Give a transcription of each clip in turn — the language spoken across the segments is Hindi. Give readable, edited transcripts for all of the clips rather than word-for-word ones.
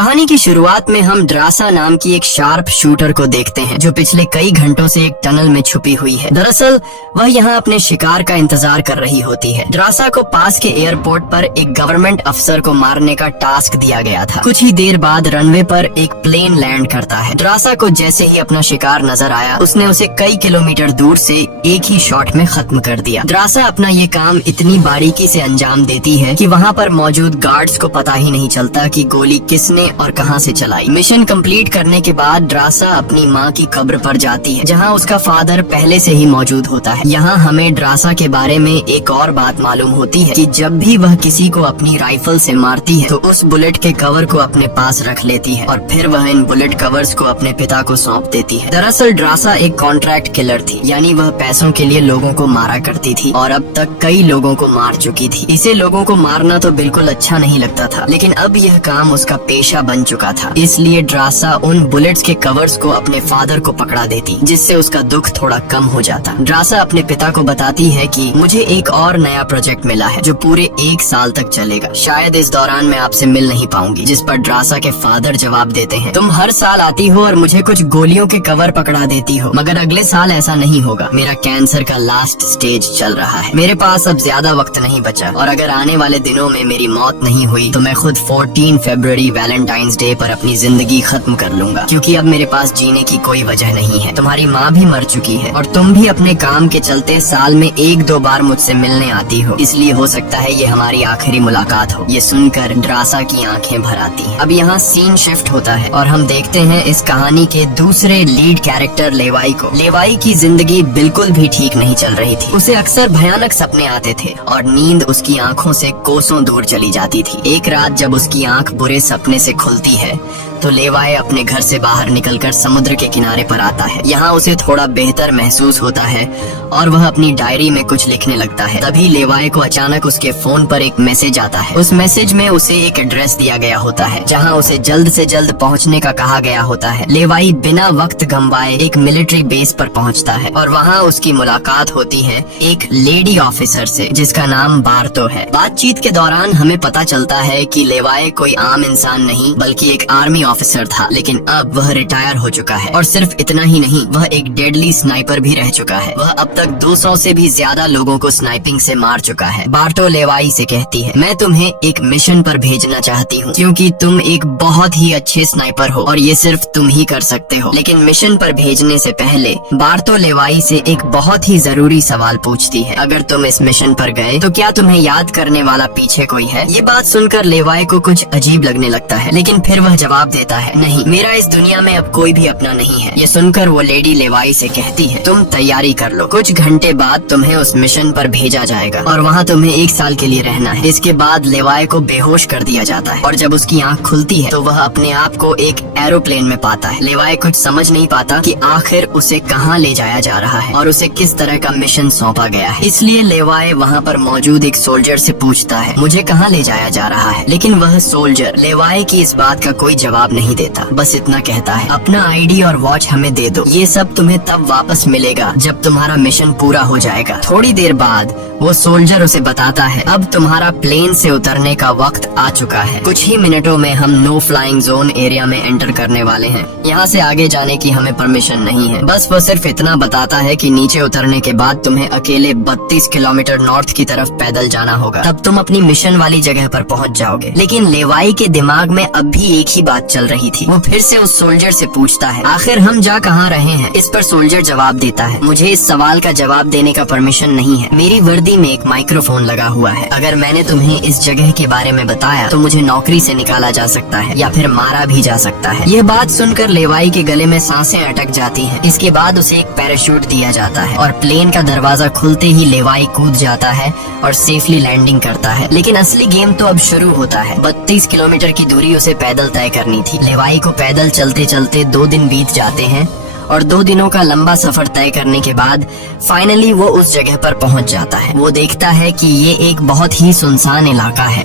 कहानी की शुरुआत में हम ड्रासा नाम की एक शार्प शूटर को देखते हैं जो पिछले कई घंटों से एक टनल में छुपी हुई है। दरअसल वह यहाँ अपने शिकार का इंतजार कर रही होती है। ड्रासा को पास के एयरपोर्ट पर एक गवर्नमेंट अफसर को मारने का टास्क दिया गया था। कुछ ही देर बाद रनवे पर एक प्लेन लैंड करता है। ड्रासा को जैसे ही अपना शिकार नजर आया उसने उसे कई किलोमीटर दूर से एक ही शॉट में खत्म कर दिया। ड्रासा अपना ये काम इतनी बारीकी से अंजाम देती है कि वहाँ पर मौजूद गार्ड्स को पता ही नहीं चलता कि गोली किसने और कहां से चलाई। मिशन कंप्लीट करने के बाद ड्रासा अपनी मां की कब्र पर जाती है जहां उसका फादर पहले से ही मौजूद होता है। यहाँ हमें ड्रासा के बारे में एक और बात मालूम होती है कि जब भी वह किसी को अपनी राइफल से मारती है तो उस बुलेट के कवर को अपने पास रख लेती है और फिर वह इन बुलेट कवर्स को अपने पिता को सौंप देती है। दरअसल ड्रासा एक कॉन्ट्रैक्ट किलर थी, यानी वह पैसों के लिए लोगों को मारा करती थी और अब तक कई लोगों को मार चुकी थी। इसे लोगों को मारना तो बिल्कुल अच्छा नहीं लगता था, लेकिन अब यह काम उसका पेशा बन चुका था। इसलिए ड्रासा उन बुलेट्स के कवर्स को अपने फादर को पकड़ा देती, जिससे उसका दुख थोड़ा कम हो जाता। ड्रासा अपने पिता को बताती है कि मुझे एक और नया प्रोजेक्ट मिला है जो पूरे 1 साल तक चलेगा। शायद इस दौरान मैं आपसे मिल नहीं पाऊंगी। जिस पर ड्रासा के फादर जवाब देते हैं, तुम हर साल आती हो और मुझे कुछ गोलियों के कवर पकड़ा देती हो, मगर अगले साल ऐसा नहीं होगा। मेरा कैंसर का लास्ट स्टेज चल रहा है। मेरे पास अब ज्यादा वक्त नहीं बचा और अगर आने वाले दिनों में मेरी मौत नहीं हुई तो मैं खुद 14 फरवरी वैलेंटाइंस डे पर अपनी जिंदगी खत्म कर लूंगा, क्योंकि अब मेरे पास जीने की कोई वजह नहीं है। तुम्हारी माँ भी मर चुकी है और तुम भी अपने काम के चलते साल में 1-2 बार मुझसे मिलने आती हो, इसलिए हो सकता है ये हमारी आखिरी मुलाकात हो। ये सुनकर ड्रासा की आंखें भर आती हैं। अब यहाँ सीन शिफ्ट होता है और हम देखते हैं इस कहानी के दूसरे लीड कैरेक्टर लेवाई को। लेवाई की जिंदगी बिल्कुल भी ठीक नहीं चल रही थी। उसे अक्सर भयानक सपने आते थे और नींद उसकी आंखों से कोसों दूर चली जाती थी। एक रात जब उसकी आंख बुरे सपने से खुलती है तो लेवाई अपने घर से बाहर निकलकर समुद्र के किनारे पर आता है। यहाँ उसे थोड़ा बेहतर महसूस होता है और वह अपनी डायरी में कुछ लिखने लगता है। तभी लेवाई को अचानक उसके फोन पर एक मैसेज आता है। उस मैसेज में उसे एक एड्रेस दिया गया होता है जहाँ उसे जल्द से जल्द पहुँचने का कहा गया होता है। लेवाई बिना वक्त गंवाए एक मिलिट्री बेस पर पहुँचता है और वहाँ उसकी मुलाकात होती है एक लेडी ऑफिसर से जिसका नाम बार्तो है। बातचीत के दौरान हमें पता चलता है कि लेवाई कोई आम इंसान नहीं बल्कि एक आर्मी ऑफिसर था, लेकिन अब वह रिटायर हो चुका है और सिर्फ इतना ही नहीं, वह एक डेडली स्नाइपर भी रह चुका है। वह अब तक 200 से भी ज्यादा लोगों को स्नाइपिंग से मार चुका है। बार्टो लेवाई से कहती है, मैं तुम्हें एक मिशन पर भेजना चाहती हूँ क्योंकि तुम एक बहुत ही अच्छे स्नाइपर हो और ये सिर्फ तुम ही कर सकते हो। लेकिन मिशन पर भेजने से पहले बार्टो लेवाई से एक बहुत ही जरूरी सवाल पूछती है, अगर तुम इस मिशन पर गए तो क्या तुम्हें याद करने वाला पीछे कोई है? ये बात सुनकर लेवाई को कुछ अजीब लगने लगता है, लेकिन फिर वह जवाब देता है, नहीं, मेरा इस दुनिया में अब कोई भी अपना नहीं है। ये सुनकर वो लेडी लेवाई से कहती है, तुम तैयारी कर लो, कुछ घंटे बाद तुम्हें उस मिशन पर भेजा जाएगा और वहाँ तुम्हें 1 साल के लिए रहना है। इसके बाद लेवाई को बेहोश कर दिया जाता है और जब उसकी आंख खुलती है तो वह अपने आप को एक एरोप्लेन में पाता है। लेवाई कुछ समझ नहीं पाता कि आखिर उसे कहाँ ले जाया जा रहा है और उसे किस तरह का मिशन सौंपा गया है। इसलिए लेवाई वहाँ पर मौजूद एक सोल्जर से पूछता है, मुझे कहाँ ले जाया जा रहा है? लेकिन वह सोल्जर लेवाई की इस बात का कोई जवाब नहीं देता, बस इतना कहता है, अपना आईडी और वॉच हमें दे दो, ये सब तुम्हें तब वापस मिलेगा जब तुम्हारा मिशन पूरा हो जाएगा। थोड़ी देर बाद वो सोल्जर उसे बताता है, अब तुम्हारा प्लेन से उतरने का वक्त आ चुका है। कुछ ही मिनटों में हम नो फ्लाइंग जोन एरिया में एंटर करने वाले हैं। यहाँ से आगे जाने की हमें परमिशन नहीं है। बस वो सिर्फ इतना बताता है कि नीचे उतरने के बाद तुम्हें अकेले 32 किलोमीटर नॉर्थ की तरफ पैदल जाना होगा, तब तुम अपनी मिशन वाली जगह पर पहुँच जाओगे। लेकिन लेवाई के दिमाग में अब भी एक ही बात चल रही थी। वो फिर से उस सोल्जर से पूछता है, आखिर हम जा कहाँ रहे हैं? इस पर सोल्जर जवाब देता है, मुझे इस सवाल का जवाब देने का परमिशन नहीं है। मेरी वर्दी में एक माइक्रोफोन लगा हुआ है। अगर मैंने तुम्हें इस जगह के बारे में बताया तो मुझे नौकरी से निकाला जा सकता है या फिर मारा भी जा सकता है। यह बात सुनकर लेवाई के गले में सांसें अटक जाती हैं। इसके बाद उसे एक पैराशूट दिया जाता है और प्लेन का दरवाजा खुलते ही लेवाई कूद जाता है और सेफली लैंडिंग करता है। लेकिन असली गेम तो अब शुरू होता है। 32 किलोमीटर की दूरी उसे पैदल तय करनी थी। लेवाई को पैदल चलते चलते 2 दिन बीत जाते हैं और 2 दिनों का लंबा सफर तय करने के बाद फाइनली वो उस जगह पर पहुंच जाता है। वो देखता है कि ये एक बहुत ही सुनसान इलाका है।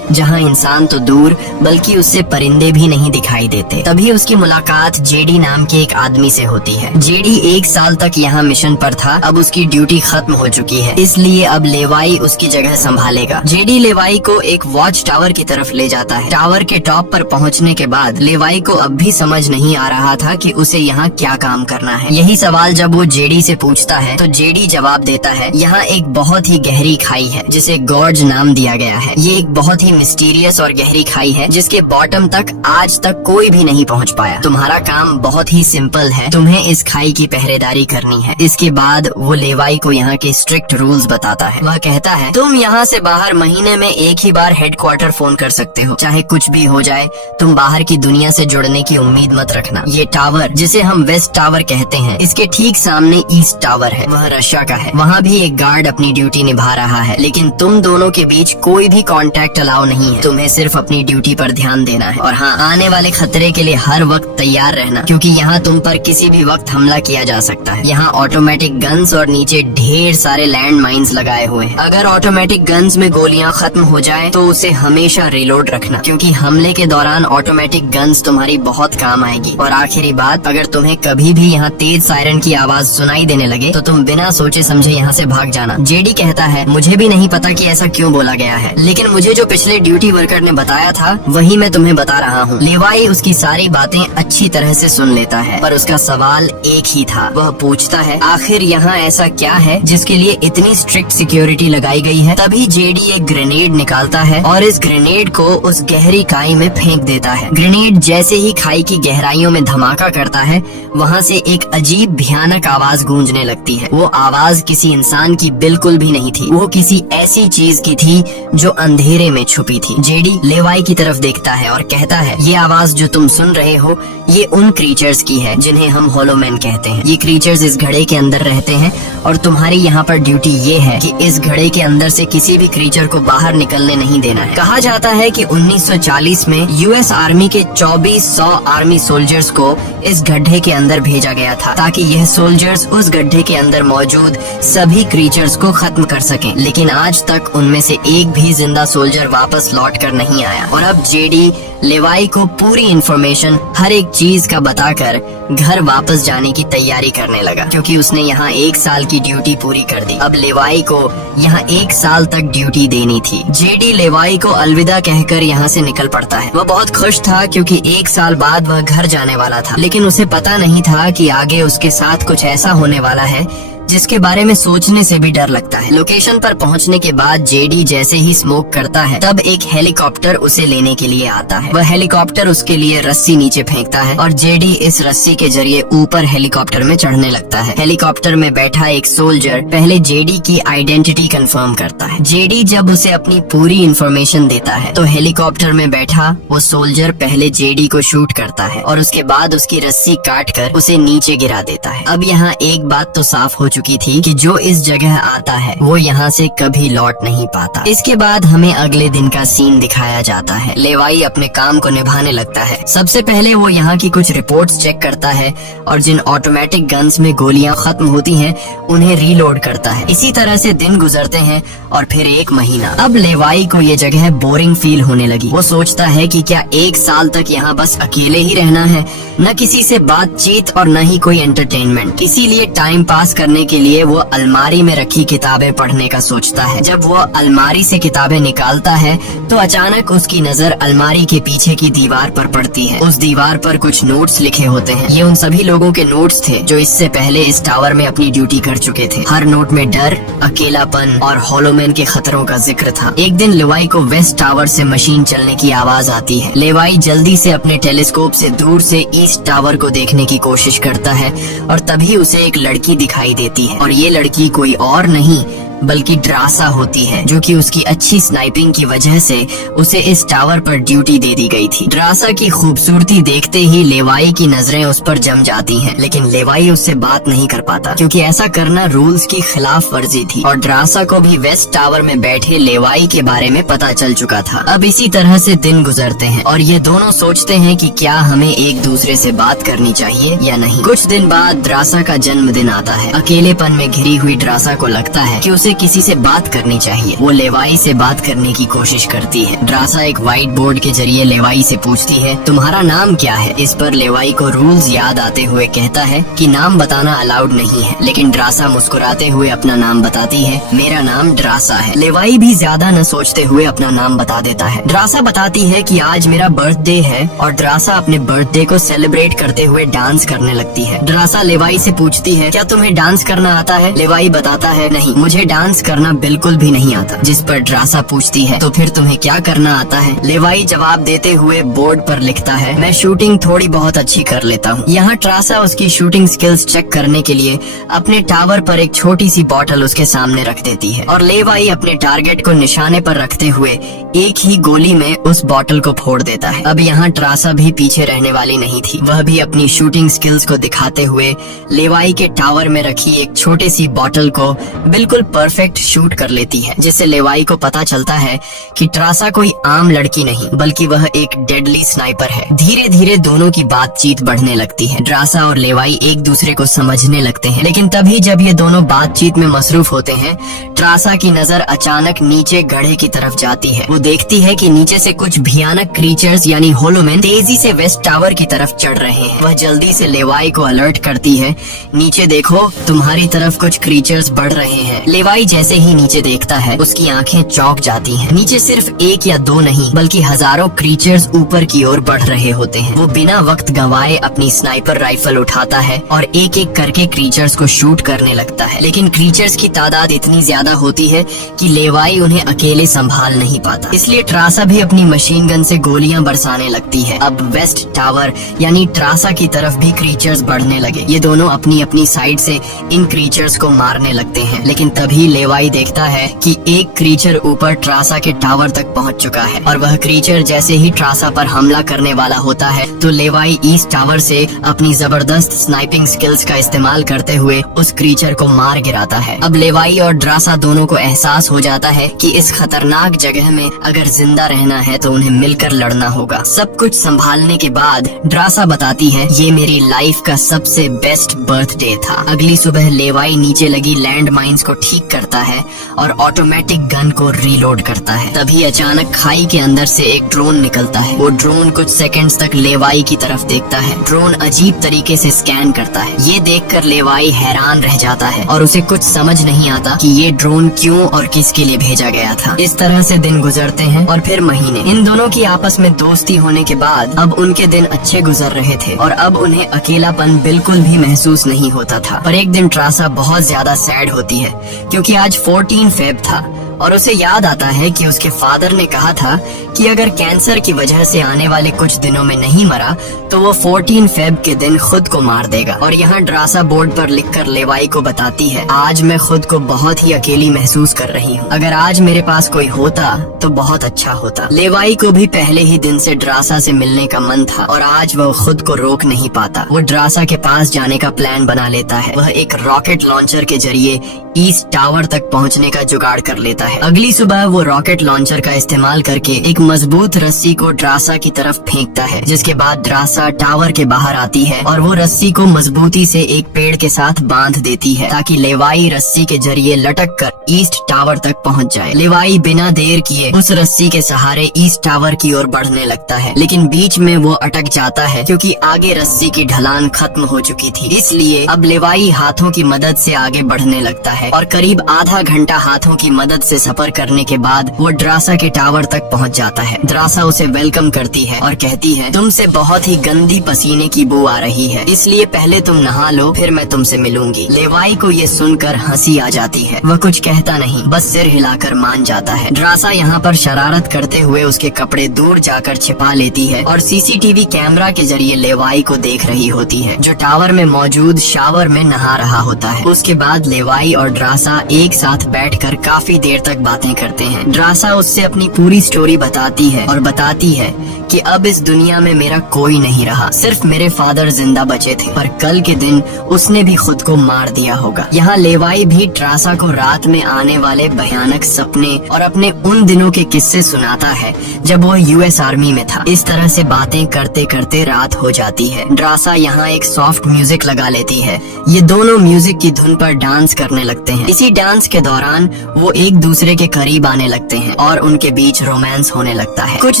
जहाँ इंसान तो दूर बल्कि उससे परिंदे भी नहीं दिखाई देते। तभी उसकी मुलाकात जेडी नाम के एक आदमी से होती है। जेडी 1 साल तक यहाँ मिशन पर था, अब उसकी ड्यूटी खत्म हो चुकी है, इसलिए अब लेवाई उसकी जगह संभालेगा। जेडी लेवाई को एक वॉच टावर की तरफ ले जाता है। टावर के टॉप पर पहुँचने के बाद लेवाई को अब भी समझ नहीं आ रहा था कि उसे यहाँ क्या काम करना है। यही सवाल जब वो जेडी से पूछता है तो जेडी जवाब देता है, यहाँ एक बहुत ही गहरी खाई है जिसे गॉर्ज नाम दिया गया है। ये एक बहुत ही मिस्टीरियस और गहरी खाई है जिसके बॉटम तक आज तक कोई भी नहीं पहुँच पाया। तुम्हारा काम बहुत ही सिंपल है, तुम्हें इस खाई की पहरेदारी करनी है। इसके बाद वो लेवाई को यहाँ के स्ट्रिक्ट रूल्स बताता है। वह कहता है, तुम यहाँ से बाहर महीने में एक ही बार हेडक्वार्टर फोन कर सकते हो, चाहे कुछ भी हो जाए। तुम बाहर की दुनिया से जुड़ने की उम्मीद मत रखना। ये टावर जिसे हम वेस्ट टावर कहते हैं, इसके ठीक सामने ईस्ट टावर है, वह रशिया का है। वहाँ भी एक गार्ड अपनी ड्यूटी निभा रहा है, लेकिन तुम दोनों के बीच कोई भी कांटेक्ट अलाउ नहीं है। तुम्हें सिर्फ अपनी ड्यूटी पर ध्यान देना है और हाँ, आने वाले खतरे के लिए हर वक्त तैयार रहना, क्योंकि यहाँ तुम पर किसी भी वक्त हमला किया जा सकता है। यहाँ ऑटोमेटिक गन्स और नीचे ढेर सारे लैंड माइन्स लगाए हुए हैं। अगर ऑटोमेटिक गन्स में गोलियाँ खत्म हो जाए तो उसे हमेशा रिलोड रखना, क्योंकि हमले के दौरान ऑटोमेटिक गन्स तुम्हारी बहुत काम आएगी। और आखिरी बात, अगर तुम्हें कभी भी यहाँ तेज सायरन की आवाज सुनाई देने लगे तो तुम बिना सोचे समझे यहाँ से भाग जाना। जेडी कहता है, मुझे भी नहीं पता कि ऐसा क्यों बोला गया है, लेकिन मुझे जो पिछले ड्यूटी वर्कर ने बताया था वही मैं तुम्हें बता रहा हूँ। लेवाई उसकी सारी बातें अच्छी तरह से सुन लेता है, पर उसका सवाल एक ही था। वह पूछता है, आखिर यहाँ ऐसा क्या है जिसके लिए इतनी स्ट्रिक्ट सिक्योरिटी लगाई गई है? तभी जेडी एक ग्रेनेड निकालता है और इस ग्रेनेड को उस गहरी खाई में फेंक देता है। ग्रेनेड जैसे ही खाई की गहराइयों में धमाका करता है, वहाँ से एक अजीब भयानक आवाज गूंजने लगती है। वो आवाज किसी इंसान की बिल्कुल भी नहीं थी, वो किसी ऐसी चीज की थी जो अंधेरे में छुपी थी। जेडी लेवाई की तरफ देखता है और कहता है, ये आवाज जो तुम सुन रहे हो, ये उन क्रीचर्स की है जिन्हें हम होलोमैन कहते हैं। ये क्रीचर्स इस घड़े के अंदर रहते हैं और तुम्हारी यहाँ पर ड्यूटी ये है कि इस घड़े के अंदर से किसी भी क्रीचर को बाहर निकलने नहीं देना है। कहा जाता है कि 1940 में यूएस आर्मी के 2400 आर्मी सोल्जर्स को इस गड्ढे के अंदर भेजा गया था, ताकि यह सोल्जर्स उस गड्ढे के अंदर मौजूद सभी क्रीचर्स को खत्म कर सकें। लेकिन आज तक उनमें से एक भी जिंदा सोल्जर वापस लौट कर नहीं आया। और अब जेडी लेवाई को पूरी इंफॉर्मेशन हर एक चीज का बताकर घर वापस जाने की तैयारी करने लगा, क्योंकि उसने यहाँ 1 साल की ड्यूटी पूरी कर दी। अब लेवाई को यहाँ 1 साल तक ड्यूटी देनी थी। जेडी लेवाई को अलविदा कहकर यहाँ से निकल पड़ता है। वह बहुत खुश था क्योंकि 1 साल बाद वह घर जाने वाला था, लेकिन उसे पता नहीं था कि आगे उसके साथ कुछ ऐसा होने वाला है जिसके बारे में सोचने से भी डर लगता है। लोकेशन पर पहुंचने के बाद जेडी जैसे ही स्मोक करता है, तब एक हेलीकॉप्टर उसे लेने के लिए आता है। वह हेलीकॉप्टर उसके लिए रस्सी नीचे फेंकता है और जेडी इस रस्सी के जरिए ऊपर हेलीकॉप्टर में चढ़ने लगता है। हेलीकॉप्टर में बैठा एक सोल्जर पहले जेडी की आइडेंटिटी कंफर्म करता है। जेडी जब उसे अपनी पूरी इंफॉर्मेशन देता है तो हेलीकॉप्टर में बैठा वो सोल्जर पहले जेडी को शूट करता है और उसके बाद उसकी रस्सी काट कर उसे नीचे गिरा देता है। अब यहाँ एक बात तो साफ हो चुकी थी कि जो इस जगह आता है वो यहाँ से कभी लौट नहीं पाता। इसके बाद हमें अगले दिन का सीन दिखाया जाता है। लेवाई अपने काम को निभाने लगता है। सबसे पहले वो यहाँ की कुछ रिपोर्ट्स चेक करता है और जिन ऑटोमेटिक गन्स में गोलियां खत्म होती हैं उन्हें रीलोड करता है। इसी तरह से दिन गुजरते हैं और फिर 1 महीना। अब लेवाई को ये जगह बोरिंग फील होने लगी। वो सोचता है कि क्या 1 साल तक यहाँ बस अकेले ही रहना है, न किसी से बातचीत और न ही कोई एंटरटेनमेंट। इसीलिए टाइम पास करने के लिए वो अलमारी में रखी किताबें पढ़ने का सोचता है। जब वो अलमारी से किताबें निकालता है तो अचानक उसकी नजर अलमारी के पीछे की दीवार पर पड़ती है। उस दीवार पर कुछ नोट्स लिखे होते हैं। ये उन सभी लोगों के नोट्स थे जो इससे पहले इस टावर में अपनी ड्यूटी कर चुके थे। हर नोट में डर, अकेलापन और होलोमैन के खतरों का जिक्र था। एक दिन लेवाई को वेस्ट टावर से मशीन चलने की आवाज आती है। लेवाई जल्दी से अपने टेलीस्कोप से दूर से ईस्ट टावर को देखने की कोशिश करता है और तभी उसे एक लड़की दिखाई देती है और ये लड़की कोई और नहीं बल्कि ड्रासा होती है, जो कि उसकी अच्छी स्नाइपिंग की वजह से उसे इस टावर पर ड्यूटी दे दी गई थी। ड्रासा की खूबसूरती देखते ही लेवाई की नजरें उस पर जम जाती हैं, लेकिन लेवाई उससे बात नहीं कर पाता क्योंकि ऐसा करना रूल्स की खिलाफ वर्जी थी और ड्रासा को भी वेस्ट टावर में बैठे लेवाई के बारे में पता चल चुका था। अब इसी तरह से दिन गुजरते हैं और ये दोनों सोचते हैं कि क्या हमें एक दूसरे से बात करनी चाहिए या नहीं। कुछ दिन बाद ड्रासा का जन्मदिन आता है। अकेलेपन में घिरी हुई ड्रासा को लगता है कि उसे किसी से बात करनी चाहिए। वो लेवाई से बात करने की कोशिश करती है। ड्रासा एक व्हाइट बोर्ड के जरिए लेवाई से पूछती है, तुम्हारा नाम क्या है? इस पर लेवाई को रूल्स याद आते हुए कहता है कि नाम बताना अलाउड नहीं है, लेकिन ड्रासा मुस्कुराते हुए अपना नाम बताती है, मेरा नाम ड्रासा है। लेवाई भी ज्यादा न सोचते हुए अपना नाम बता देता है। ड्रासा बताती है कि आज मेरा बर्थडे है और ड्रासा अपने बर्थडे को सेलिब्रेट करते हुए डांस करने लगती है। ड्रासा लेवाई से पूछती है, क्या तुम्हें डांस करना आता है? लेवाई बताता है, नहीं, मुझे डांस करना बिल्कुल भी नहीं आता। जिस पर ड्रासा पूछती है, तो फिर तुम्हें क्या करना आता है? लेवाई जवाब देते हुए बोर्ड पर लिखता है, मैं शूटिंग थोड़ी बहुत अच्छी कर लेता हूँ। यहाँ ड्रासा उसकी शूटिंग स्किल्स चेक करने के लिए अपने टावर पर एक छोटी सी बॉटल उसके सामने रख देती है और लेवाई अपने टारगेट को निशाने पर रखते हुए एक ही गोली में उस बॉटल को फोड़ देता है। अब यहाँ ड्रासा भी पीछे रहने वाली नहीं थी। वह भी अपनी शूटिंग स्किल्स को दिखाते हुए लेवाई के टावर में रखी एक छोटी सी बॉटल को बिल्कुल परफेक्ट शूट कर लेती है, जिससे लेवाई को पता चलता है कि ड्रासा कोई आम लड़की नहीं बल्कि वह एक डेडली स्नाइपर है। धीरे धीरे दोनों की बातचीत बढ़ने लगती है। ड्रासा और लेवाई एक दूसरे को समझने लगते हैं, लेकिन तभी जब ये दोनों बातचीत में मसरूफ होते हैं, ड्रासा की नजर अचानक नीचे गड्ढे की तरफ जाती है। वो देखती है कि नीचे से कुछ भयानक क्रीचर्स यानी होलोमैन तेजी से वेस्ट टावर की तरफ चढ़ रहे हैं। वह जल्दी से लेवाई को अलर्ट करती है, नीचे देखो, तुम्हारी तरफ कुछ क्रीचर्स बढ़ रहे हैं। लेवाई जैसे ही नीचे देखता है, उसकी आंखें चौंक जाती हैं। नीचे सिर्फ एक या दो नहीं बल्कि हजारों क्रीचर्स ऊपर की ओर बढ़ रहे होते हैं। वो बिना वक्त गंवाए अपनी स्नाइपर राइफल उठाता है और एक एक करके क्रीचर्स को शूट करने लगता है, लेकिन क्रीचर्स की तादाद इतनी ज्यादा होती है कि लेवाई उन्हें अकेले संभाल नहीं पाता। इसलिए ट्रासा भी अपनी मशीन गन से गोलियां बरसाने लगती है। अब वेस्ट टावर यानी ट्रासा की तरफ भी क्रीचर्स बढ़ने लगे। ये दोनों अपनी अपनी साइड से इन क्रीचर्स को मारने लगते हैं, लेकिन तभी लेवाई देखता है कि एक क्रीचर ऊपर ट्रासा के टावर तक पहुंच चुका है और वह क्रीचर जैसे ही ट्रासा पर हमला करने वाला होता है तो लेवाई ईस्ट टावर से अपनी जबरदस्त स्नाइपिंग स्किल्स का इस्तेमाल करते हुए उस क्रीचर को मार गिराता है। अब लेवाई और ड्रासा दोनों को एहसास हो जाता है कि इस खतरनाक जगह में अगर जिंदा रहना है तो उन्हें मिलकर लड़ना होगा। सब कुछ संभालने के बाद ड्रासा बताती है, ये मेरी लाइफ का सबसे बेस्ट बर्थडे था। अगली सुबह लेवाई नीचे लगी लैंड माइन्स को ठीक करता है और ऑटोमेटिक गन को रीलोड करता है। तभी अचानक खाई के अंदर से एक ड्रोन निकलता है। वो ड्रोन कुछ सेकंड्स तक लेवाई की तरफ देखता है। ड्रोन अजीब तरीके से स्कैन करता है। ये देखकर लेवाई हैरान रह जाता है और उसे कुछ समझ नहीं आता कि ये ड्रोन क्यों और किसके लिए भेजा गया था। इस तरह से दिन गुजरते हैं और फिर महीने। इन दोनों की आपस में दोस्ती होने के बाद अब उनके दिन अच्छे गुजर रहे थे और अब उन्हें अकेलापन बिल्कुल भी महसूस नहीं होता था। पर एक दिन ट्रासा बहुत ज्यादा सैड होती है क्योंकि आज 14 फेब था और उसे याद आता है कि उसके फादर ने कहा था कि अगर कैंसर की वजह से आने वाले कुछ दिनों में नहीं मरा तो वो 14 फेब के दिन खुद को मार देगा। और यहाँ ड्रासा बोर्ड पर लिखकर लेवाई को बताती है, आज मैं खुद को बहुत ही अकेली महसूस कर रही हूँ। अगर आज मेरे पास कोई होता तो बहुत अच्छा होता। लेवाई को भी पहले ही दिन से ड्रासा से मिलने का मन था और आज वह खुद को रोक नहीं पाता। वो ड्रासा के पास जाने का प्लान बना लेता है। वह एक रॉकेट लॉन्चर के जरिए ईस्ट टावर तक पहुँचने का जुगाड़ कर लेता है। अगली सुबह वो रॉकेट लॉन्चर का इस्तेमाल करके एक मजबूत रस्सी को ड्रासा की तरफ फेंकता है, जिसके बाद ड्रासा टावर के बाहर आती है और वो रस्सी को मजबूती से एक पेड़ के साथ बांध देती है ताकि लेवाई रस्सी के जरिए लटक कर ईस्ट टावर तक पहुंच जाए। लेवाई बिना देर किए उस रस्सी के सहारे ईस्ट टावर की ओर बढ़ने लगता है, लेकिन बीच में वो अटक जाता है क्योंकि आगे रस्सी की ढलान खत्म हो चुकी थी। इसलिए अब लेवाई हाथों की मदद से आगे बढ़ने लगता है और करीब आधा घंटा हाथों की मदद से सफर करने के बाद वो ड्रासा के टावर तक पहुंच जाता है। ड्रासा उसे वेलकम करती है और कहती है, तुमसे बहुत ही गंदी पसीने की बू आ रही है, इसलिए पहले तुम नहा लो, फिर मैं तुमसे मिलूंगी। लेवाई को ये सुनकर हंसी आ जाती है। वह कुछ कहता नहीं, बस सिर हिलाकर मान जाता है। ड्रासा यहाँ पर शरारत करते हुए उसके कपड़े दूर जाकर छिपा लेती है और सीसीटीवी कैमरा के जरिए लेवाई को देख रही होती है, जो टावर में मौजूद शावर में नहा रहा होता है। उसके बाद लेवाई और ड्रासा एक साथ बैठकर काफी देर तक बातें करते हैं। ड्रासा उससे अपनी पूरी स्टोरी बताती है और बताती है कि अब इस दुनिया में मेरा कोई नहीं रहा, सिर्फ मेरे फादर जिंदा बचे थे, पर कल के दिन उसने भी खुद को मार दिया होगा। यहाँ लेवाई भी ट्रासा को रात में आने वाले भयानक सपने और अपने उन दिनों के किस्से सुनाता है जब वो यूएस आर्मी में था। इस तरह से बातें करते करते रात हो जाती है। ड्रासा यहाँ एक सॉफ्ट म्यूजिक लगा लेती है। ये दोनों म्यूजिक की धुन पर डांस करने लगते हैं। इसी डांस के दौरान वो एक दूसरे के करीब आने लगते हैं और उनके बीच रोमांस होने लगता है। कुछ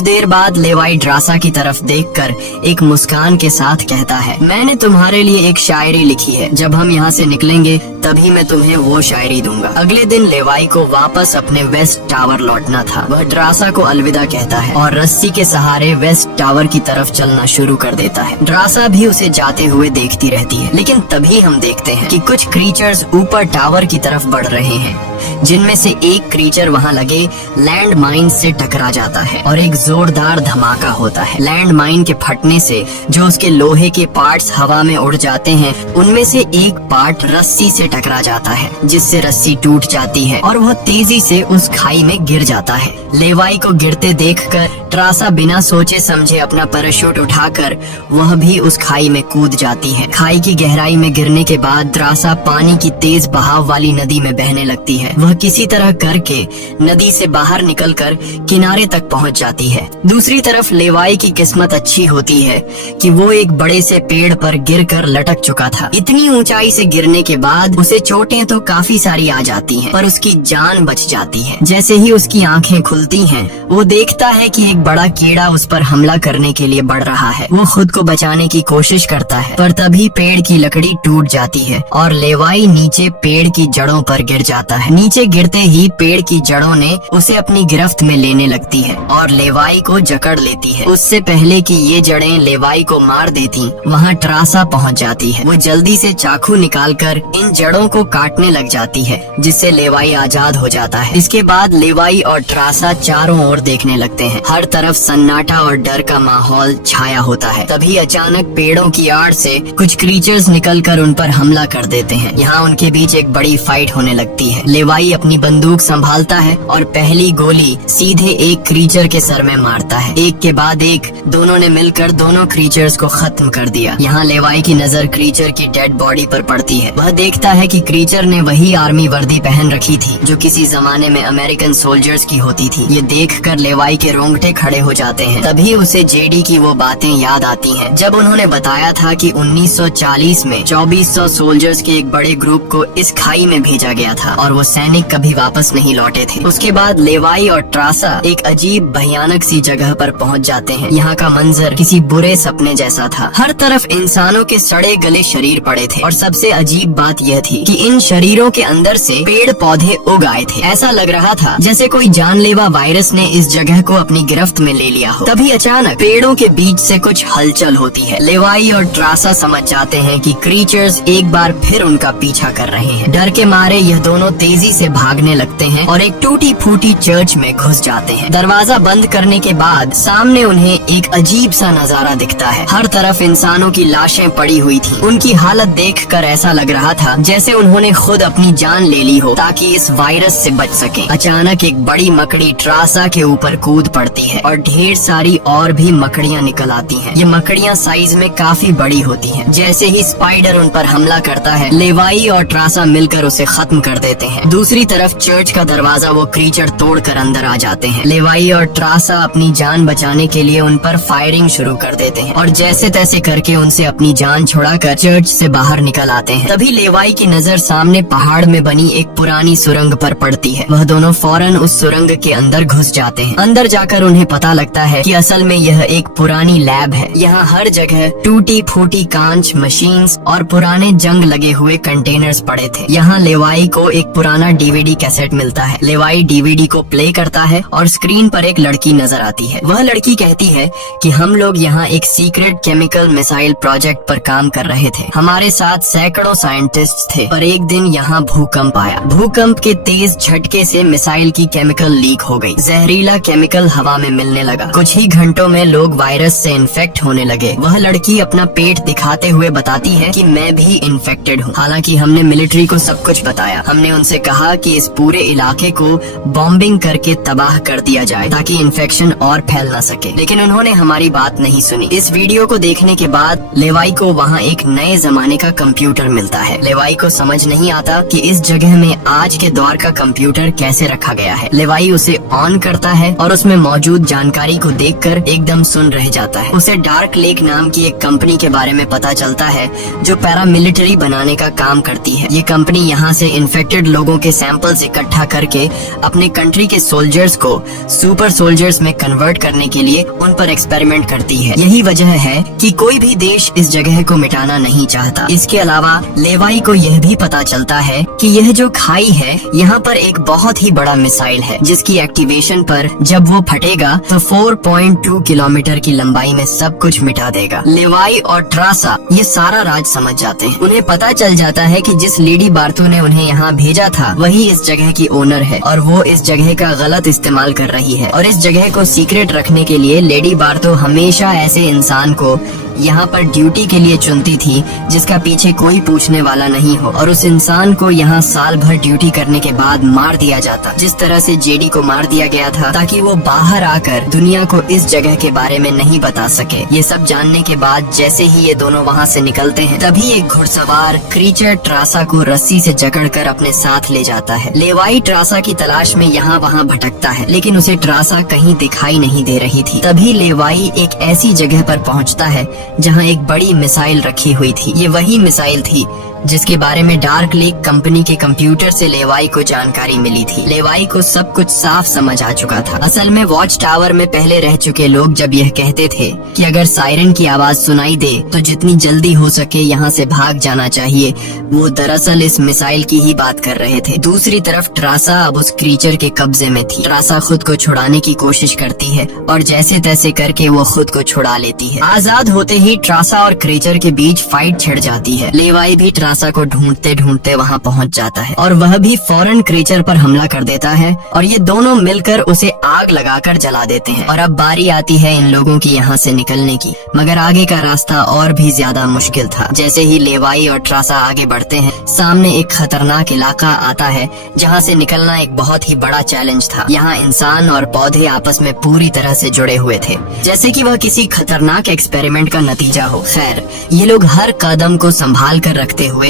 देर बाद लेवाई ड्रासा की तरफ देखकर एक मुस्कान के साथ कहता है, मैंने तुम्हारे लिए एक शायरी लिखी है, जब हम यहाँ से निकलेंगे तभी मैं तुम्हें वो शायरी दूंगा। अगले दिन लेवाई को वापस अपने वेस्ट टावर लौटना था। वह ड्रासा को अलविदा कहता है और रस्सी के सहारे वेस्ट टावर की तरफ चलना शुरू कर देता है। ड्रासा भी उसे जाते हुए देखती रहती है, लेकिन तभी हम देखते हैं कि कुछ क्रीचर्स ऊपर टावर की तरफ बढ़ रहे हैं, जिनमें से एक क्रीचर वहां लगे लैंड माइन से टकरा जाता है और एक जोरदार धमाका होता है। लैंड माइन के फटने से जो उसके लोहे के पार्ट्स हवा में उड़ जाते हैं, उनमें से एक पार्ट रस्सी से टकरा जाता है, जिससे रस्सी टूट जाती है और वह तेजी से उस खाई में गिर जाता है। लेवाई को गिरते देखकर ट्रासा बिना सोचे समझे अपना पैराशूट उठाकर वह भी उस खाई में कूद जाती है। खाई की गहराई में गिरने के बाद ट्रासा पानी की तेज बहाव वाली नदी में बहने लगती है। वह किसी तरह करके नदी से बाहर निकलकर किनारे तक पहुंच जाती है। दूसरी तरफ लेवाई की किस्मत अच्छी होती है कि वो एक बड़े से पेड़ पर गिरकर लटक चुका था। इतनी ऊंचाई से गिरने के बाद उसे चोटें तो काफी सारी आ जाती हैं, पर उसकी जान बच जाती है। जैसे ही उसकी आंखें खुलती हैं, वो देखता है कि एक बड़ा कीड़ा उस पर हमला करने के लिए बढ़ रहा है। वो खुद को बचाने की कोशिश करता है, पर तभी पेड़ की लकड़ी टूट जाती है और लेवाई नीचे पेड़ की जड़ों पर गिर जाता है। नीचे गिरते ही पेड़ की जड़ों ने उसे अपनी गिरफ्त में लेने लगती है और लेवाई को जकड़ लेती है। उससे पहले कि ये जड़ें लेवाई को मार देती, वहाँ ट्रासा पहुँच जाती है। वो जल्दी से चाकू निकालकर इन जड़ों को काटने लग जाती है, जिससे लेवाई आजाद हो जाता है। इसके बाद लेवाई और ट्रासा चारों ओर देखने लगते हैं। हर तरफ सन्नाटा और डर का माहौल छाया होता है। तभी अचानक पेड़ों की आड़ से कुछ क्रीचर्स निकलकर उन पर हमला कर देते हैं। यहाँ उनके बीच एक बड़ी फाइट होने लगती है। लेवाई अपनी बंदूक संभालता है और पहली गोली सीधे एक क्रीचर के सर में मारता है। एक के बाद एक दोनों ने मिलकर दोनों क्रीचर्स को खत्म कर दिया। यहाँ लेवाई की नजर क्रीचर की डेड बॉडी पर पड़ती है। वह देखता है कि क्रीचर ने वही आर्मी वर्दी पहन रखी थी जो किसी जमाने में अमेरिकन सोल्जर्स की होती थी। ये देखकर लेवाई के रोंगटे खड़े हो जाते हैं। तभी उसे जेडी की वो बातें याद आती हैं, जब उन्होंने बताया था कि 1940 में 2400 सोल्जर्स के एक बड़े ग्रुप को इस खाई में भेजा गया था और वो सैनिक कभी वापस नहीं लौटे थे। उसके बाद लेवाई और ट्रासा एक अजीब भयानक सी जगह पर पहुंच जाते हैं। यहाँ का मंजर किसी बुरे सपने जैसा था। हर तरफ इंसानों के सड़े गले शरीर पड़े थे और सबसे अजीब बात यह थी कि इन शरीरों के अंदर से पेड़ पौधे उग आए थे। ऐसा लग रहा था जैसे कोई जानलेवा वायरस ने इस जगह को अपनी गिरफ्त में ले लिया हो। तभी अचानक पेड़ों के बीच से कुछ हलचल होती है। लेवाई और ट्रासा समझ जाते हैं कि क्रीचर्स एक बार फिर उनका पीछा कर रहे हैं। डर के मारे यह दोनों तेजी से भागने लगते हैं और एक टूटी फूटी चर्च में घुस जाते हैं। दरवाजा बंद करने के बाद सामने उन्हें एक अजीब सा नजारा दिखता है। हर तरफ इंसानों की लाशें पड़ी हुई थी। उनकी हालत देखकर ऐसा लग रहा था जैसे उन्होंने खुद अपनी जान ले ली हो ताकि इस वायरस से बच सके। अचानक एक बड़ी मकड़ी ट्रासा के ऊपर कूद पड़ती है और ढेर सारी और भी मकड़ियाँ निकल आती हैं। ये मकड़ियाँ साइज में काफी बड़ी होती हैं। जैसे ही स्पाइडर उन पर हमला करता है, लेवाई और ट्रासा मिलकर उसे खत्म कर देते हैं। दूसरी तरफ चर्च का दरवाजा वो क्रीचर तोड़कर अंदर आ जाते हैं। लेवाई और ट्रासा अपनी जान बचाने के लिए उन पर फायरिंग शुरू कर देते हैं और जैसे तैसे करके उनसे अपनी जान छुड़ाकर चर्च से बाहर निकल आते हैं। तभी लेवाई की नजर सामने पहाड़ में बनी एक पुरानी सुरंग पर पड़ती है। वह दोनों फौरन उस सुरंग के अंदर घुस जाते हैं। अंदर जाकर उन्हें पता लगता है कि असल में यह एक पुरानी लैब है। यहाँ हर जगह टूटी फूटी कांच, मशीन्स और पुराने जंग लगे हुए कंटेनर्स पड़े थे। यहाँ लेवाई को एक पुराना डीवीडी कैसेट मिलता है। लेवाई डीवीडी को प्ले करता है और स्क्रीन पर एक लड़की नजर आती है। वह लड़की कहती है कि हम लोग यहाँ एक सीक्रेट केमिकल मिसाइल प्रोजेक्ट पर काम कर रहे थे। हमारे साथ सैकड़ों साइंटिस्ट थे। पर एक दिन यहाँ भूकंप आया। भूकंप के तेज झटके से मिसाइल की केमिकल लीक हो गई। जहरीला केमिकल हवा में मिलने लगा। कुछ ही घंटों में लोग वायरस से इन्फेक्ट होने लगे। वह लड़की अपना पेट दिखाते हुए बताती है कि मैं भी इन्फेक्टेड हूँ। हालांकि हमने मिलिट्री को सब कुछ बताया। हमने उनसे कहा कि इस पूरे इलाके को बॉम्बिंग करके तबाह कर दिया जाए ताकि इन्फेक्शन और फैल न सके, लेकिन उन्होंने हमारी बात नहीं सुनी। इस वीडियो को देखने के बाद लेवाई को वहाँ एक नए जमाने का कंप्यूटर मिलता है। लेवाई को समझ नहीं आता कि इस जगह में आज के दौर का कंप्यूटर कैसे रखा गया है। लेवाई उसे ऑन करता है और उसमें मौजूद जानकारी को देखकर एकदम सुन रह जाता है। उसे डार्क लेक नाम की एक कंपनी के बारे में पता चलता है जो पैरामिलिट्री बनाने का काम करती है। ये कंपनी यहाँ से इन्फेक्टेड लोगों के सैंपल्स इकट्ठा करके अपने कंट्री के सोल्जर्स को सुपर सोल्जर्स में कन्वर्ट करने के लिए उन पर एक्सपेरिमेंट करती है। यही वजह है कि कोई भी देश इस जगह को मिटाना नहीं चाहता। इसके अलावा लेवाई को यह भी पता चलता है कि यह जो खाई है यहाँ पर एक बहुत ही बड़ा मिसाइल है जिसकी एक्टिवेशन पर जब वो फटेगा तो 4.2 किलोमीटर की लंबाई में सब कुछ मिटा देगा। लेवाई और ट्रासा ये सारा राज समझ जाते हैं। उन्हें पता चल जाता है कि जिस लेडी बार्थो ने उन्हें यहाँ भेजा था वही इस जगह की ओनर है और वो इस जगह का गलत इस्तेमाल कर रही है। और इस जगह को सीक्रेट रखने के लिए लेडी बार्थो हमेशा ऐसे इंसान को यहाँ पर ड्यूटी के लिए चुनती थी जिसका पीछे कोई पूछने वाला नहीं हो, और उस इंसान को यहाँ साल भर ड्यूटी करने के बाद मार दिया जाता, जिस तरह से जेडी को मार दिया गया था ताकि वो बाहर आकर दुनिया को इस जगह के बारे में नहीं बता सके। ये सब जानने के बाद जैसे ही ये दोनों वहाँ से निकलते हैं तभी एक घुड़सवार क्रीचर ट्रासा को रस्सी से जकड़कर अपने साथ ले जाता है। लेवाई ट्रासा की तलाश में यहाँ वहाँ भटकता है लेकिन उसे ट्रासा कहीं दिखाई नहीं दे रही थी। तभी लेवाई एक ऐसी जगह पर पहुँचता है जहां एक बड़ी मिसाइल रखी हुई थी। ये वही मिसाइल थी जिसके बारे में डार्क लेक कंपनी के कंप्यूटर से लेवाई को जानकारी मिली थी। लेवाई को सब कुछ साफ समझ आ चुका था। असल में वॉच टावर में पहले रह चुके लोग जब यह कहते थे कि अगर सायरन की आवाज सुनाई दे तो जितनी जल्दी हो सके यहाँ से भाग जाना चाहिए, वो दरअसल इस मिसाइल की ही बात कर रहे थे। दूसरी तरफ ट्रासा अब उस क्रीचर के कब्जे में थी। ट्रासा खुद को छुड़ाने की कोशिश करती है और जैसे तैसे करके वो खुद को छुड़ा लेती है। आजाद होते ही ट्रासा और क्रीचर के बीच फाइट छिड़ जाती है। लेवाई भी ट्रासा को ढूंढते ढूंढते वहाँ पहुँच जाता है और वह भी फौरन क्रीचर पर हमला कर देता है और ये दोनों मिलकर उसे आग लगाकर जला देते हैं। और अब बारी आती है इन लोगों की यहाँ से निकलने की, मगर आगे का रास्ता और भी ज्यादा मुश्किल था। जैसे ही लेवाई और ट्रासा आगे बढ़ते हैं सामने एक खतरनाक इलाका आता है जहाँ से निकलना एक बहुत ही बड़ा चैलेंज था। यहाँ इंसान और पौधे आपस में पूरी तरह से जुड़े हुए थे, जैसे कि वह किसी खतरनाक एक्सपेरिमेंट का नतीजा हो। खैर, ये लोग हर कदम को संभाल कर रखते हुए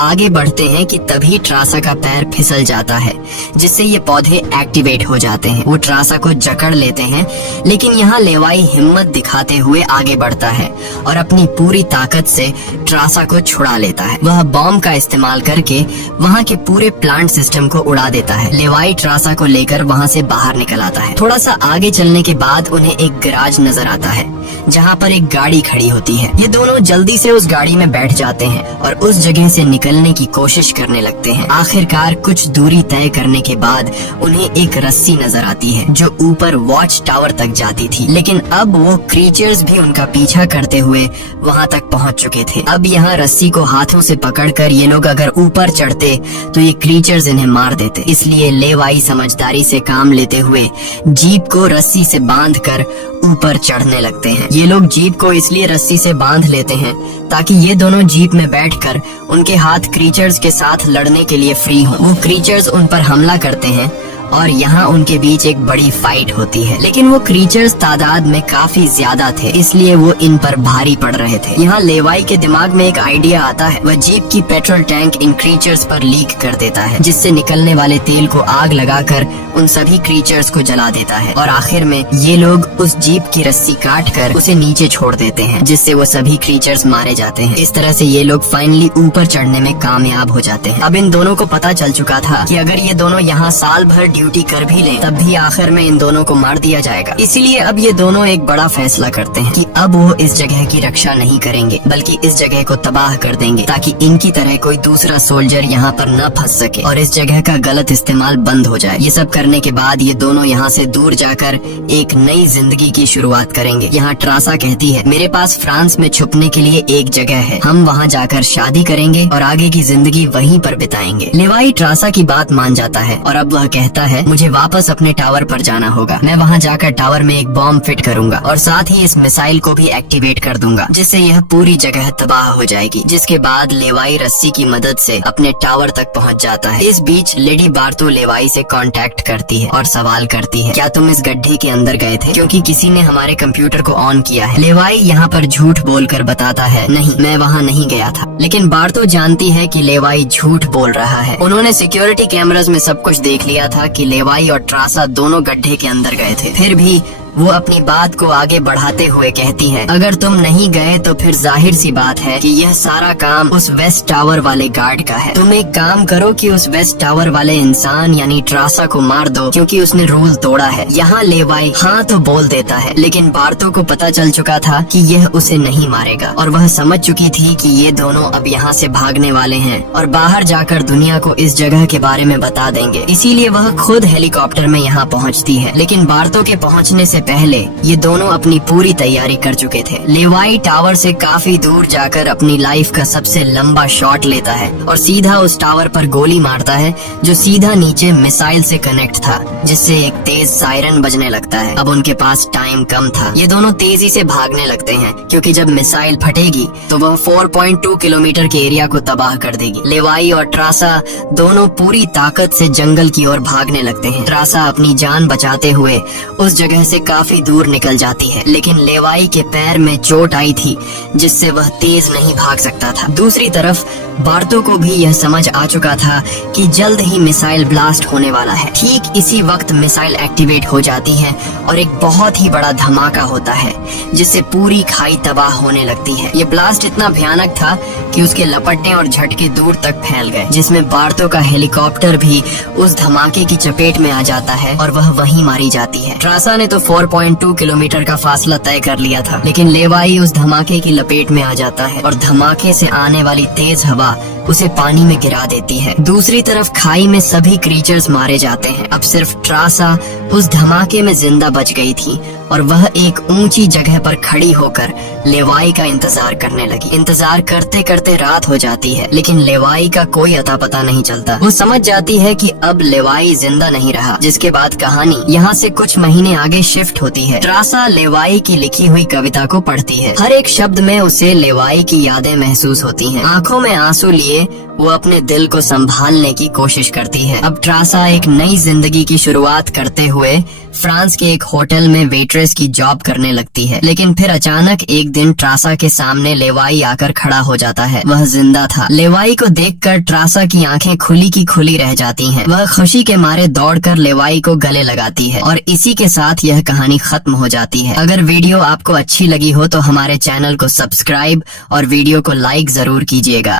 आगे बढ़ते हैं कि तभी ट्रासा का पैर फिसल जाता है जिससे ये पौधे एक्टिवेट हो जाते हैं। वो ट्रासा को जकड़ लेते हैं लेकिन यहाँ लेवाई हिम्मत दिखाते हुए आगे बढ़ता है और अपनी पूरी ताकत से ट्रासा को छुड़ा लेता है। वह बॉम्ब का इस्तेमाल करके वहाँ के पूरे प्लांट सिस्टम को उड़ा देता है। लेवाई ट्रासा को लेकर वहाँ से बाहर निकल आता है। थोड़ा सा आगे चलने के बाद उन्हें एक गैराज नजर आता है जहाँ पर एक गाड़ी खड़ी होती है। ये दोनों जल्दी से उस गाड़ी में बैठ जाते हैं और उस जगह से निकलने की कोशिश करने लगते हैं। आखिरकार कुछ दूरी तय करने के बाद उन्हें एक रस्सी नजर आती है जो ऊपर वॉच टावर तक जाती थी, लेकिन अब वो क्रीचर्स भी उनका पीछा करते हुए वहाँ तक पहुँच चुके थे। अब यहाँ रस्सी को हाथों से पकड़कर ये लोग अगर ऊपर चढ़ते तो ये क्रीचर्स इन्हें मार देते। इसलिए लेवाई समझदारी से काम लेते हुए जीप को रस्सी से बांधकर ऊपर चढ़ने लगते हैं। ये लोग जीप को इसलिए रस्सी से बांध लेते हैं ताकि ये दोनों जीप में बैठकर उनके हाथ क्रीचर्स के साथ लड़ने के लिए फ्री हों। वो क्रीचर्स उन पर हमला करते हैं और यहाँ उनके बीच एक बड़ी फाइट होती है, लेकिन वो क्रीचर्स तादाद में काफी ज्यादा थे इसलिए वो इन पर भारी पड़ रहे थे। यहाँ लेवाई के दिमाग में एक आइडिया आता है। वह जीप की पेट्रोल टैंक इन क्रीचर्स पर लीक कर देता है जिससे निकलने वाले तेल को आग लगाकर उन सभी क्रीचर्स को जला देता है और आखिर में ये लोग उस जीप की रस्सी काट कर उसे नीचे छोड़ देते हैं जिससे वो सभी क्रीचर्स मारे जाते हैं। इस तरह से ये लोग फाइनली ऊपर चढ़ने में कामयाब हो जाते हैं। अब इन दोनों को पता चल चुका था कि अगर ये दोनों यहाँ साल भर ड्यूटी कर भी लें तब भी आखिर में इन दोनों को मार दिया जाएगा। इसीलिए अब ये दोनों एक बड़ा फैसला करते हैं कि अब वो इस जगह की रक्षा नहीं करेंगे बल्कि इस जगह को तबाह कर देंगे ताकि इनकी तरह कोई दूसरा सोल्जर यहाँ पर न फंस सके और इस जगह का गलत इस्तेमाल बंद हो जाए। ये सब करने के बाद ये दोनों यहाँ से दूर जाकर एक नई जिंदगी की शुरुआत करेंगे। यहाँ ट्रासा कहती है, मेरे पास फ्रांस में छुपने के लिए एक जगह है, हम वहाँ जाकर शादी करेंगे और आगे की जिंदगी वहीं पर बिताएंगे। लेवाई ट्रासा की बात मान जाता है और अब वह कहता है, मुझे वापस अपने टावर पर जाना होगा। मैं वहाँ जाकर टावर में एक बॉम्ब फिट करूंगा और साथ ही इस मिसाइल को भी एक्टिवेट कर दूंगा जिससे यह पूरी जगह तबाह हो जाएगी। जिसके बाद लेवाई रस्सी की मदद से अपने टावर तक पहुँच जाता है। इस बीच लेडी बार्तो लेवाई से कांटेक्ट करती है और सवाल करती है, क्या तुम इस गड्ढे के अंदर गए थे क्योंकि किसी ने हमारे कंप्यूटर को ऑन किया है। लेवाई यहाँ पर झूठ बोलकर बताता है, नहीं मैं वहाँ नहीं गया था। लेकिन बार्तो जानती है कि लेवाई झूठ बोल रहा है। उन्होंने सिक्योरिटी कैमरास में सब कुछ देख लिया था कि लेवाई और ट्रासा दोनों गड्ढे के अंदर गए थे। फिर भी वो अपनी बात को आगे बढ़ाते हुए कहती है, अगर तुम नहीं गए तो फिर जाहिर सी बात है कि यह सारा काम उस वेस्ट टावर वाले गार्ड का है। तुम एक काम करो कि उस वेस्ट टावर वाले इंसान यानी ट्रासा को मार दो क्योंकि उसने रूल तोड़ा है। यहाँ लेवाई हाँ तो बोल देता है, लेकिन बार्तो को पता चल चुका था कि यह उसे नहीं मारेगा और वह समझ चुकी थी कि ये दोनों अब यहाँ से भागने वाले हैं और बाहर जाकर दुनिया को इस जगह के बारे में बता देंगे। इसीलिए वह खुद हेलीकॉप्टर में यहाँ पहुँचती है। लेकिन बार्तो के पहुँचने से पहले ये दोनों अपनी पूरी तैयारी कर चुके थे। लेवाई टावर से काफी दूर जाकर अपनी लाइफ का सबसे लंबा शॉट लेता है और सीधा उस टावर पर गोली मारता है जो सीधा नीचे मिसाइल से कनेक्ट था, जिससे एक तेज सायरन बजने लगता है। अब उनके पास टाइम कम था। ये दोनों तेजी से भागने लगते हैं क्योंकि जब मिसाइल फटेगी तो वह 4.2 किलोमीटर के एरिया को तबाह कर देगी। लेवाई और ट्रासा दोनों पूरी ताकत से जंगल की ओर भागने लगते हैं। ट्रासा अपनी जान बचाते हुए उस जगह से काफी दूर निकल जाती है, लेकिन लेवाई के पैर में चोट आई थी जिससे वह तेज नहीं भाग सकता था। दूसरी तरफ बार्तो को भी यह समझ आ चुका था कि जल्द ही मिसाइल ब्लास्ट होने वाला है। ठीक इसी वक्त मिसाइल एक्टिवेट हो जाती है और एक बहुत ही बड़ा धमाका होता है जिससे पूरी खाई तबाह होने लगती है। ये ब्लास्ट इतना भयानक था कि उसके लपटने और झटके दूर तक फैल गए, जिसमें बार्तो का हेलीकॉप्टर भी उस धमाके की चपेट में आ जाता है और वह वहीं मारी जाती है। ट्रासा ने तो 4.2 किलोमीटर का फासला तय कर लिया था, लेकिन लेवाई उस धमाके की लपेट में आ जाता है और धमाके से आने वाली तेज हवा उसे पानी में गिरा देती है। दूसरी तरफ खाई में सभी क्रीचर्स मारे जाते हैं। अब सिर्फ ट्रासा उस धमाके में जिंदा बच गई थी और वह एक ऊंची जगह पर खड़ी होकर लेवाई का इंतजार करने लगी। इंतजार करते करते रात हो जाती है, लेकिन लेवाई का कोई अता पता नहीं चलता। वो समझ जाती है कि अब लेवाई जिंदा नहीं रहा, जिसके बाद कहानी यहाँ से कुछ महीने आगे शिफ्ट होती है। ट्रासा लेवाई की लिखी हुई कविता को पढ़ती है। हर एक शब्द में उसे लेवाई की यादें महसूस होती हैं। आंखों में आंसू लिए वो अपने दिल को संभालने की कोशिश करती है। अब ट्रासा एक नई जिंदगी की शुरुआत करते हुए फ्रांस के एक होटल में वेट्रेस की जॉब करने लगती है। लेकिन फिर अचानक एक दिन ट्रासा के सामने लेवाई आकर खड़ा हो जाता है। वह जिंदा था। लेवाई को देखकर ट्रासा की आंखें खुली की खुली रह जाती हैं। वह खुशी के मारे दौड़कर लेवाई को गले लगाती है और इसी के साथ यह कहानी खत्म हो जाती है। अगर वीडियो आपको अच्छी लगी हो तो हमारे चैनल को सब्सक्राइब और वीडियो को लाइक जरूर कीजिएगा।